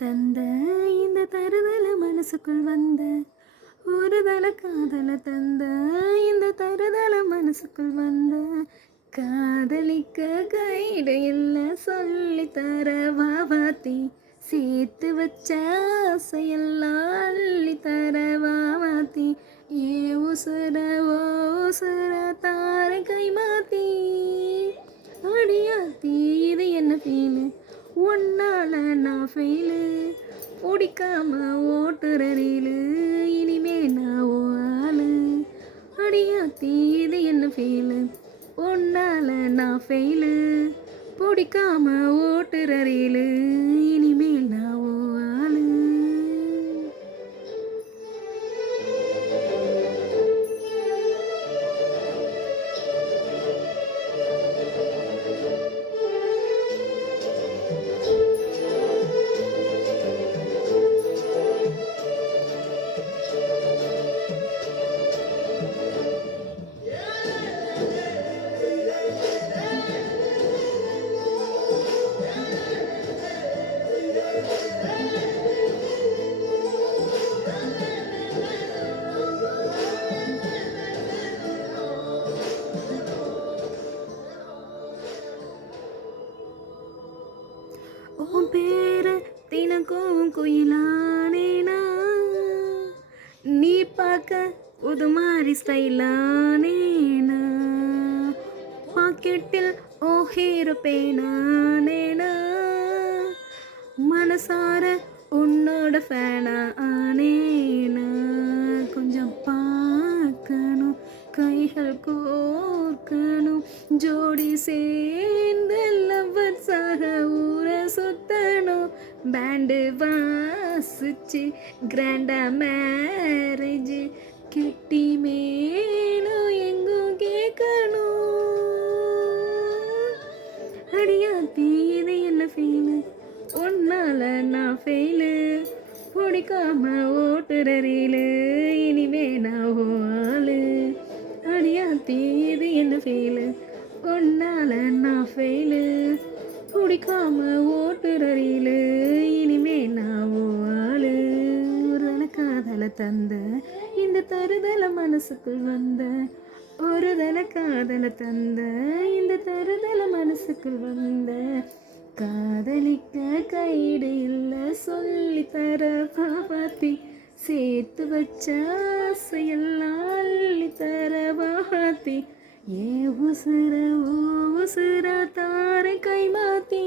தந்த இந்த தருதல மனசுக்குள் வந்த ஒரு தல காதல தந்த இந்த தருதல மனசுக்குள் வந்த காதலிக்க கைடு இல்லை சொல்லி தர வாவாத்தி சேர்த்து வச்ச ஆசையெல்லாம் அள்ளி தர வாவாத்தி ஏ உசுர ஓ உசுர தார கை மாத்தி அடியாத்தி இது என்ன ஃபீலு ஒன்னால நான் ஃபெயிலு பிடிக்காம ஓட்டுற ரீலு இனிமே நான் ஓ ஆளு அடியாத்தி இது என்ன ஃபீலு ஒன்னால நான் ஃபெயிலு பிடிக்காம ஓட்டுற ரீலு இனிமேல் நான் ஓ ஆளு. உன் பேரை தினக்கும் குயிலானேனா நீ பார்க்க புது மாதிரி ஸ்டைலானேனா பாக்கெட்டில் ஓ ஹீரோ பேனானேனா மனசார உன்னோட ஃபேனா ஆனேனா கொஞ்சம் பார்க்கணும் கைகள் கோர்க்கணும் ஜோடி சேர்ந்து லவ்வர்ஸாக ஊரை சுத்தணும் பேண்டு வாசிச்சு கிராண்டா மேரேஜ் கிட்டி மேலும் எங்கும் கேட்கணும் அடியாத்தி இது என்ன ஃபீலு ஒன்னால நான் ஃபெயிலு பிடிக்காம ஓட்டுற ரீலு இனிமே நான் ஓ ஆளு அடியாத்தி இது என்ன ஃபீலு ஒன்னால நான் ஃபெயிலு பிடிக்காம ஓட்டுற ரீலு இனிமே நான் ஓ ஆளு ஒரு காதல தந்த இந்த தருதல மனசுக்குள் வந்த ஒரு தல காதல தந்த இந்த தருதல மனசுக்குள் வந்த காதலிக்க கைடு இல்லை சொல்லி தர பாபாத்தி சேர்த்து வச்ச ஆசையெல்லாம் அள்ளி தர பாபாத்தி ஏ உசுர ஓ உசுர தார கை மாத்தி